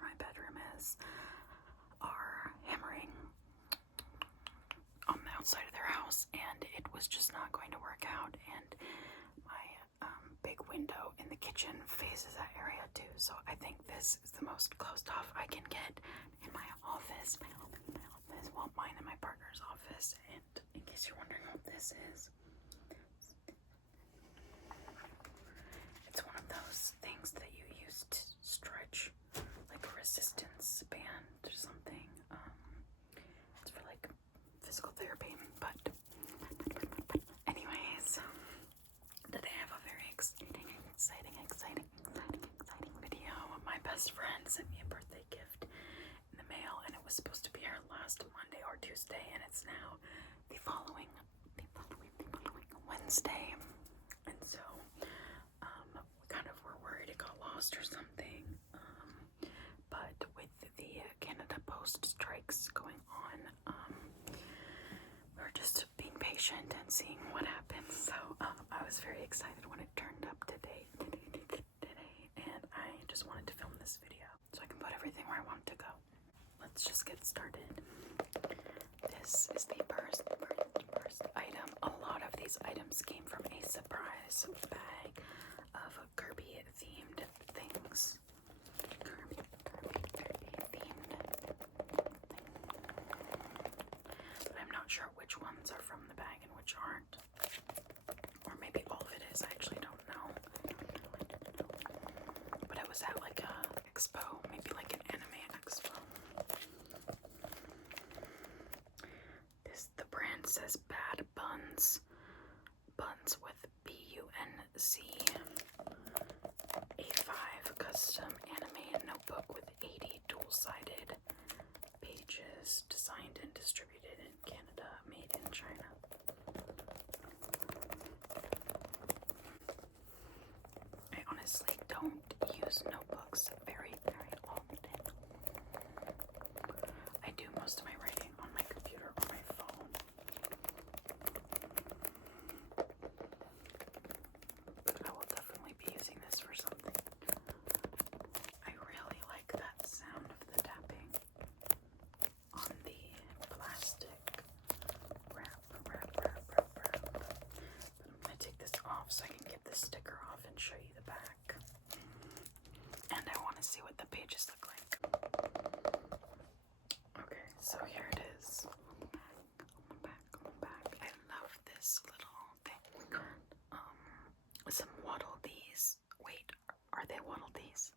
where my bedroom is are hammering on the outside of their house, and it was just not going to work out. And my big window in the kitchen faces that area too, so I think this is the most closed off I can get in my office. Well, mine and my partner's office. And in case you're wondering what this is, it's one of those things that you use to stretch, like a resistance band or something. It's for like physical therapy. But anyways, today I have a very exciting video. My best friend sent me a birthday gift in the mail, and it was supposed to be her last Monday or Tuesday, and it's now the following Wednesday. And so we kind of were worried it got lost or something. But with the Canada Post strikes going on, we're just being patient and seeing what happens. So I was very excited when it turned up today, and I just wanted to film this video so I can put everything where I want to go. Let's just get started. This is the first item. A lot of these items came from a surprise bag of Kirby themed things. Kirby themed things. But I'm not sure which ones are from the bag and which aren't. Or maybe all of it is. I actually don't know. But it was at like a expo, maybe like an anime expo. The brand says Bad Buns. Buns with B-U-N-Z. A5 custom anime notebook with 80 dual-sided pages, designed and distributed in Canada, made in China. I honestly don't use notebooks very often. I do most of my writing on my computer or my phone. But I will definitely be using this for something. I really like that sound of the tapping on the plastic wrap. But I'm going to take this off so I can get this sticker off and show you the back. And I want to see what the pages look like. Okay, so here it is. On the back. I love this little thing. Some Waddle Dees. Wait, are they Waddle Dees?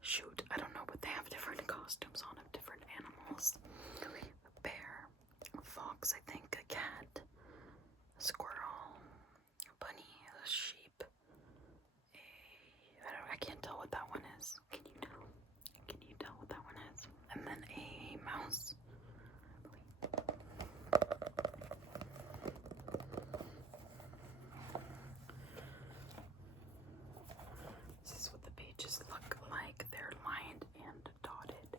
Shoot, I don't know, but they have different costumes on of different animals. A bear, a fox, I think, a cat, a squirrel, a bunny, a sheep, I can't tell what that one is. Can you tell? Can you tell what that one is? And then a mouse. This is what the pages look like. They're lined and dotted.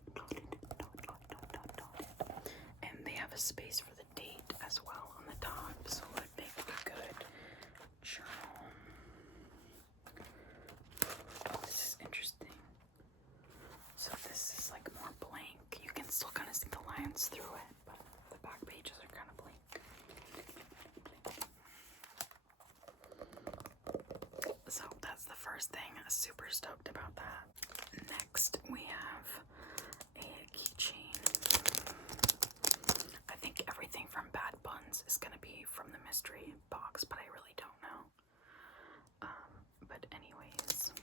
And they have a space for the date as well on the top, so it would make a good journal. Oh, this is interesting. So this is like more blank. You can still kind of see the lines through it, but the back pages are kind of blank. So that's the first thing. I'm super stoked about that. Next, we have a keychain. I think everything from Bad Buns is going to be from the mystery box, but I really don't know. But anyways,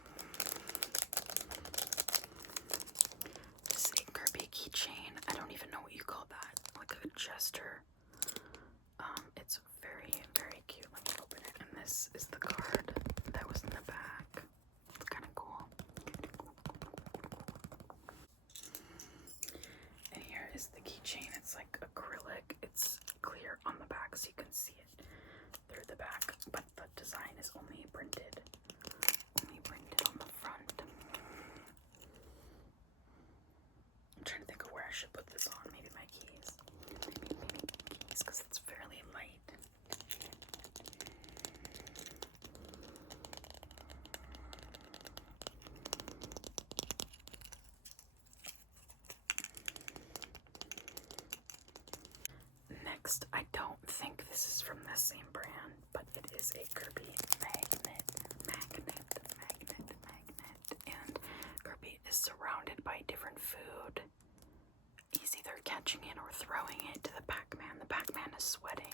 this is a Kirby keychain. I don't even know what you call that. Like a jester. It's very cute. Let me open it. And this is the card that was in the back. It's kind of cool. And here is the keychain. It's like acrylic. It's clear on the back so you can see it through the back, but the design is only printed on the front. I'm trying to think of where I should put this on. Maybe my keys. Maybe keys, because it's fairly light. Next, I don't think this is from the same brand, but it is a Kirby magnet. And Kirby is surrounded by different food. He's either catching it or throwing it to the Pac-Man. The Pac-Man is sweating.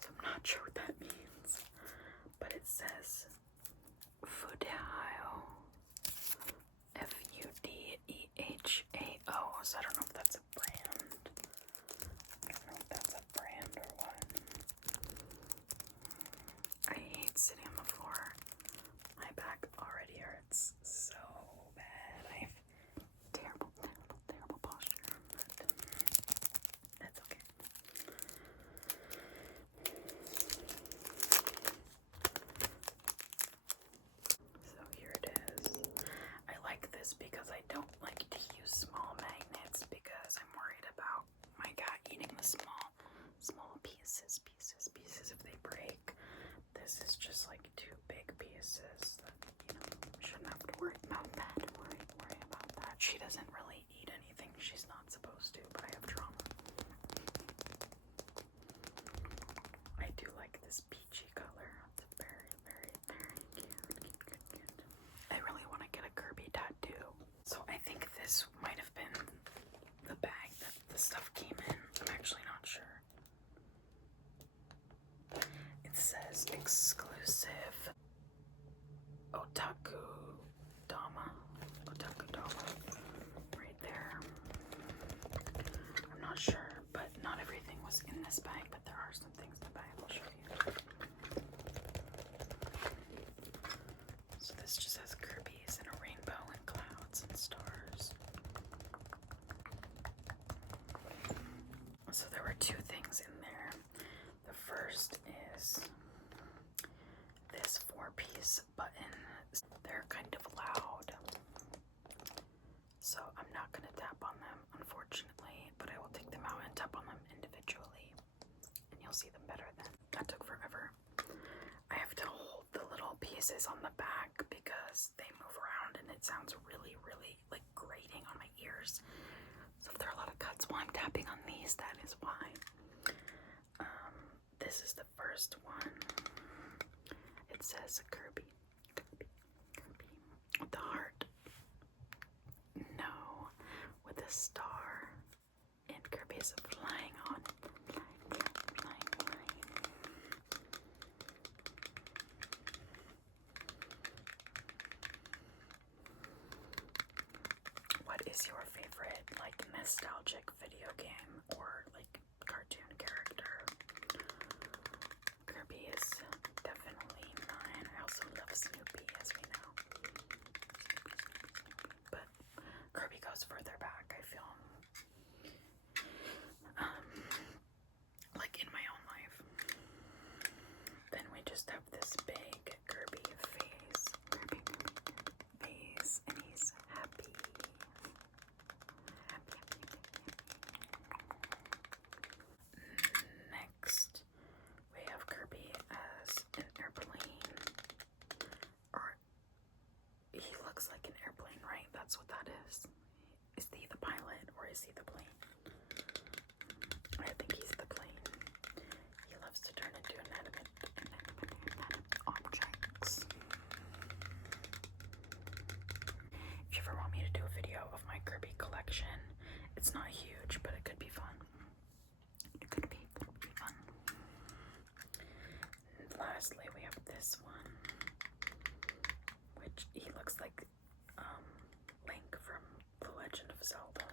So I'm not sure what that means. But it says Fudehao. Fudehao. So I don't know if that's a brand. I don't know if that's a brand or what. I hate sitting on the floor. My back already hurts so bad. I have terrible posture, but that's okay. So here it is. I like this because I don't like to use small magnets because I'm worried about my cat eating the small pieces if they break. This is just like two big pieces that, shouldn't have to worry about that. Worry about that. She doesn't really eat anything she's not supposed to, but I have trauma. I do like this peachy color. It's very cute. I really want to get a Kirby tattoo. So I think this might have been the bag that the stuff came in. I'm actually not sure. It says exclusive Otaku Dama right there. I'm not sure, but not everything was in this bag, but there are some things in the bag. I'll show you. So this just has Kirby's and a rainbow and clouds and stars. So there were two things in there. The first is this 4-piece button. They're kind of loud, so I'm not going to tap on them, unfortunately, but I will take them out and tap on them individually, and you'll see them better then. That took forever. I have to hold the little pieces on the back because they move around and it sounds really like grating on my ears. So if there are a lot of cuts while I'm tapping on these, that is why. This is the first one. It says Kirby. With the heart. No. With a star. And Kirby is flying on it. Flying. What is your favorite, like, nostalgic video game or, like, cartoon character? Kirby is definitely mine. I also love Snoopy, as we know. But Kirby goes further back, I feel. Like in my own life. Then we just have this big Kirby face. And he's happy. Next, we have Kirby as an airplane. Or he looks like an airplane, right? That's what that is. Is he the pilot or is he the plane? I think he's the plane. He loves to turn into inanimate objects. If you ever want me to do a video of my Kirby collection, it's not huge, but it could be fun. It could be fun. And lastly, we have this one, which he looks like Link from The Legend of Zelda.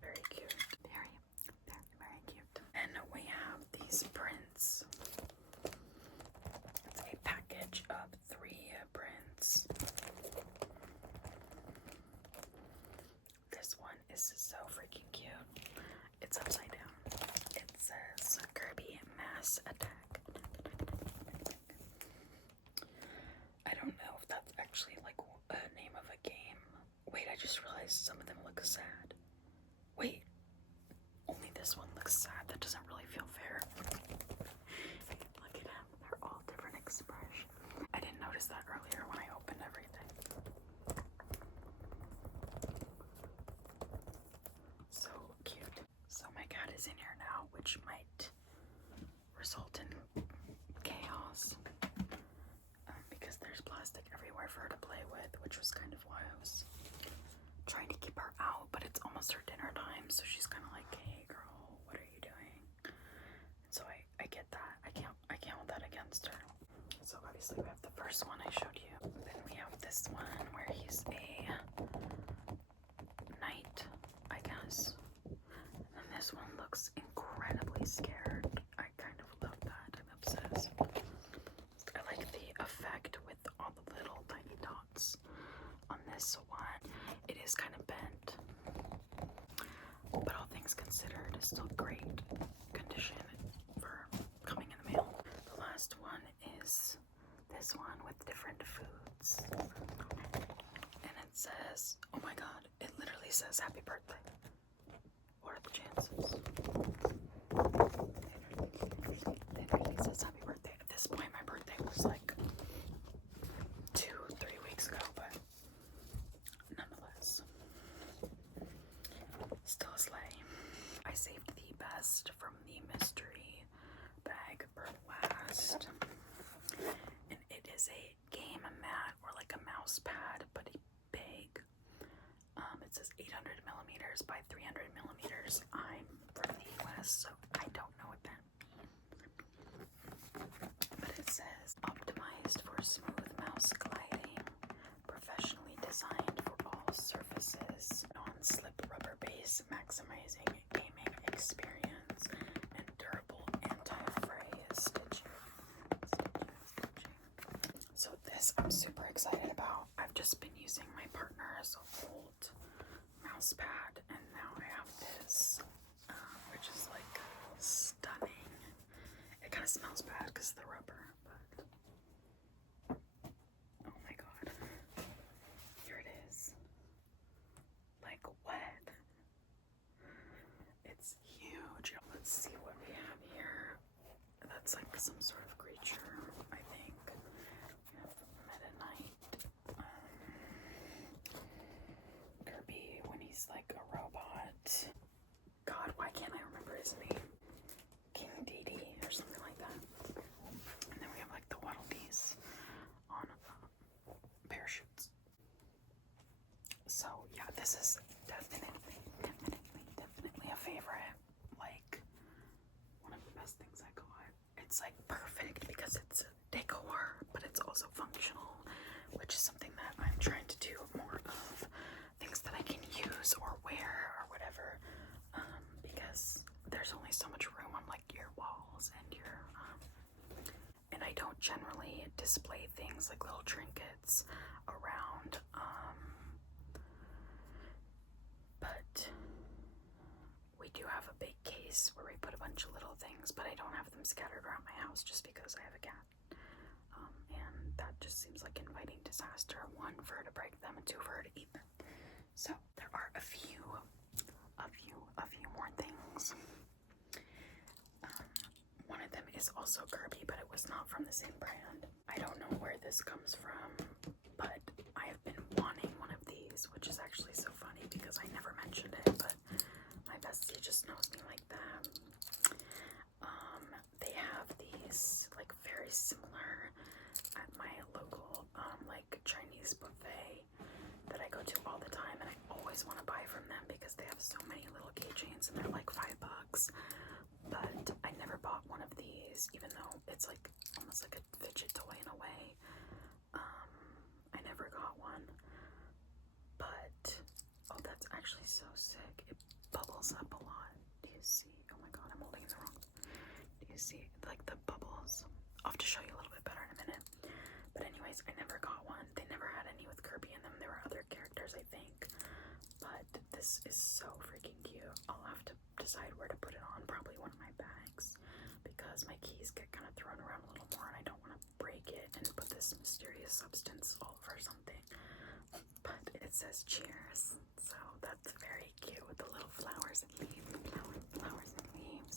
Very cute. Very cute. And we have these prints. It's a package of 3 prints. This one is so freaking cute. It's upside down. It says Kirby Mass Attack. I don't know if that's actually like a name of a game. Wait, I just realized some of them look sad. looks sad. That doesn't really feel fair. Look at him. They're all different expressions. I didn't notice that earlier when I opened everything. So cute. So my cat is in here now, which might result in chaos because there's plastic everywhere for her to play with, which was kind of why I was trying to keep her out, but it's almost her dinner time, so she's kind of like, hey girl, what are you doing? And so I get that. I can't hold that against her. So obviously we have the first one I showed you. Then we have this one where he's a knight, I guess. And this one looks incredibly scared. I kind of love that. I'm obsessed. I like the effect with all the little tiny dots on this one. It is kind of bent, but all things considered, it's still great condition for coming in the mail. The last one is this one with different foods, and it says, oh my god, it literally says happy birthday. What are the chances? It literally says happy birthday. At this point, my birthday was like 2-3 weeks ago, but nonetheless, still a sleigh. I saved the best from the mystery bag for last, and it is a game mat or like a mouse pad, but big. It says 800 millimeters by 300 millimeters. I'm from the US, so I don't know what that means. But it says optimized for smooth mouse gliding, professionally designed for all surfaces, non-slip rubber base, maximizing gaming experience, and durable anti-fray stitching. So this I'm super excited about. I've just been using my partner's old mouse pad, and now I have this, which is like stunning. It kind of smells bad because of the rubber, but oh my god, here it is. Like what? It's huge. Let's see what we have here. That's like some sort of creature, I think. We have Meta Knight. Kirby when he's like a robot. God, why can't I remember his name? King Dedede or something like that. And then we have like the Waddle Dees on parachutes. So yeah, this is definitely a favorite. Like one of the best things I got. It's like perfect because it's decor, but it's also functional, which is something that I'm trying to do more of. Things that I can use or wear or whatever, because there's only so much room on like your walls and your and I don't generally display things like little trinkets around, but we do have a big case where we put a bunch of little things, but I don't have them scattered around my house just because I have a cat, and that just seems like inviting disaster. One, for her to break them, and two, for her to eat them. So there are a few more things. One of them is also Kirby, but it was not from the same brand. I don't know where this comes from, but I have been wanting one of these, which is actually so funny because I never mentioned it, but my bestie just knows me like that. They have these like very similar at my local like Chinese buffet that I go to all the time, and I always want to buy from them because they have so many little keychains and they're like $5. But I never bought one of these, even though it's like almost like a fidget toy in a way. I never got one, but oh, that's actually so sick. It bubbles up a lot. Do you see? Oh my god, I'm holding it wrong. Do you see like the bubbles? I'll have to show you a little bit better in a minute. But anyways, I never got one. They never had any with Kirby in them. There were other characters, I think. But this is so freaking cute. I'll have to decide where to put it on. Probably one of my bags, because my keys get kind of thrown around a little more, and I don't want to break it and put this mysterious substance all over something. But it says cheers, so that's very cute with the little flowers and leaves. Flowers and leaves.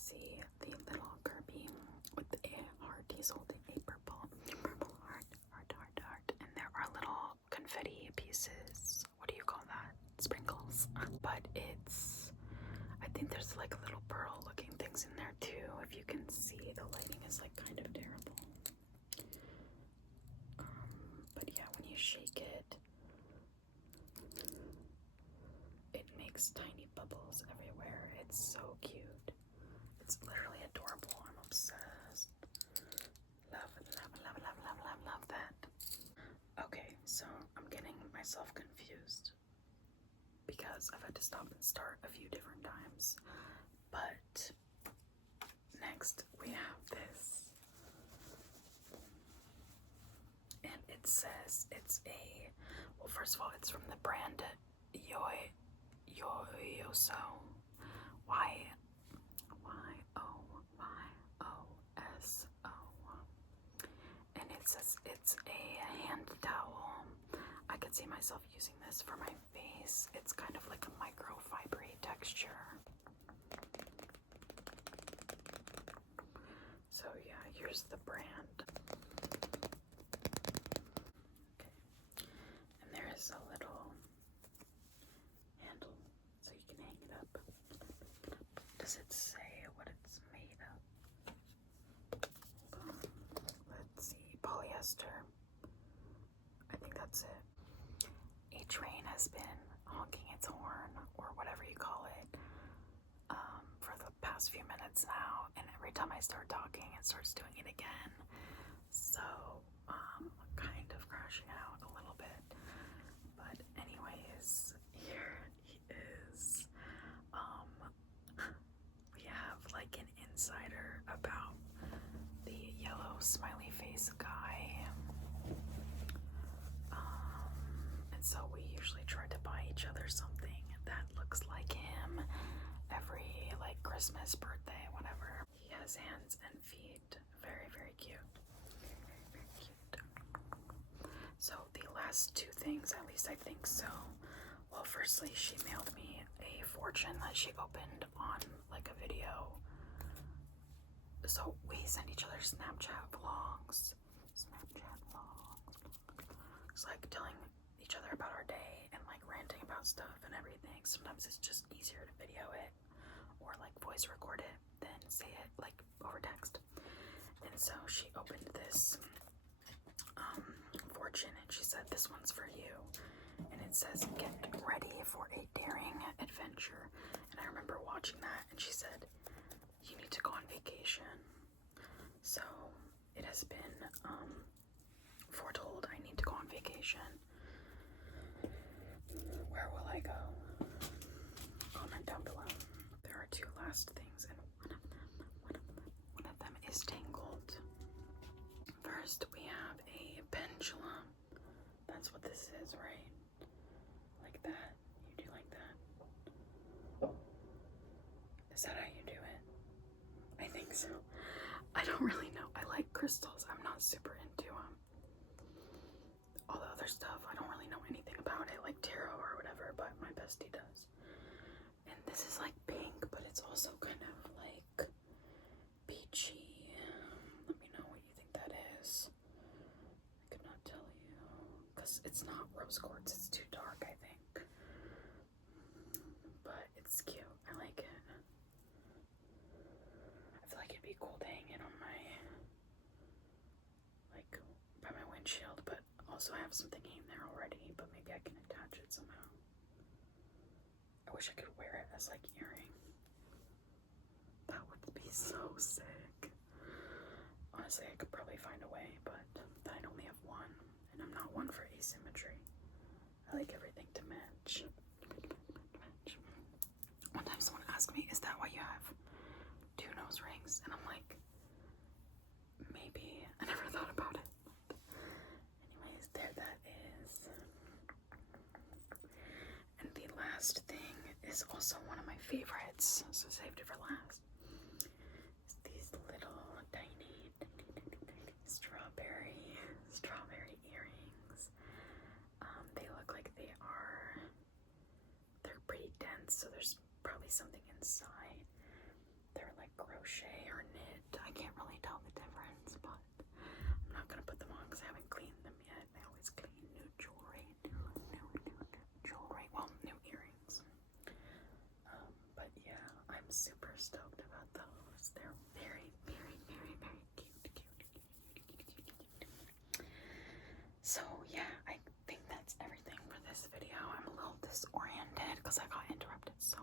see the little Kirby with a heart. He's holding a purple heart. And there are little confetti pieces. What do you call that? Sprinkles. But it's, I think there's like little pearl looking things in there too. If you can see, the lighting is like kind of terrible. But yeah, when you shake it, it makes tiny bubbles everywhere. It's so cute. It's literally adorable. I'm obsessed. Love that. Okay, so I'm getting myself confused because I've had to stop and start a few different times. But next we have this. And it says it's a, well, first of all, it's from the brand Yoyoso. Yoyoso. And it says it's a hand towel. I could see myself using this for my face. It's kind of like a microfibery texture. So yeah, here's the brand. Okay. And there is a little handle so you can hang it up. Does it say what it's made of? Hold on. Let's see. Polyester. I think that's it. A train has been honking its horn, or whatever you call it, for the past few minutes now, and every time I start talking, it starts doing it again. So, kind of crashing out a little bit. But anyways, here he is. We have like an insider about the yellow smiley face guy. And so we usually try to buy each other something that looks like him every like Christmas, birthday, whatever. He has hands and feet. Very, very cute. Very cute. So the last two things, at least I think so. Well, firstly, she mailed me a fortune that she opened on like a video. So we send each other Snapchat vlogs. It's like telling each other about our day and like ranting about stuff and everything. Sometimes it's just easier to video it or like voice record it than say it like over text. And so she opened this fortune and she said, "This one's for you." And it says, "Get ready for a daring adventure." And I remember watching that and she said, "You need to go on vacation." So it has been foretold I need to go on vacation. Where will I go? Comment down below. There are two last things, and one of them is tangled. First, we have a pendulum. That's what this is, right? Like that. You do like that. Is that how you do it? I think so. I don't really know. I like crystals. I'm not super into all the other stuff. I don't really know anything about it, like tarot or whatever, but my bestie does. And this is like pink, but it's also kind of like peachy. Let me know what you think that is. I could not tell you, because it's not rose quartz. It's too dark, I think. But it's cute. I like it. I feel like it'd be cool to hang it on my, like, by my windshield, but also I have something hanging there already, but maybe I can attach it somehow. I wish I could wear it as like earring. That would be so sick. Honestly, I could probably find a way, but I only have one, and I'm not one for asymmetry. I like everything to match. One time someone asked me, "Is that why you have two nose rings?" And I'm like, maybe. I never thought about it. Anyways, there that is. And the last thing is also one of my favorites, so saved it for last. It's these little tiny strawberry earrings. They look like they're pretty dense, so there's probably something inside. They're like gross crochet or knit. I can't really tell the difference, but I'm not gonna put them on because I haven't cleaned them yet. I always clean new jewelry, new jewelry. Well, new earrings. But yeah, I'm super stoked about those. They're very, very, very, very cute. So yeah, I think that's everything for this video. I'm a little disoriented because I got interrupted so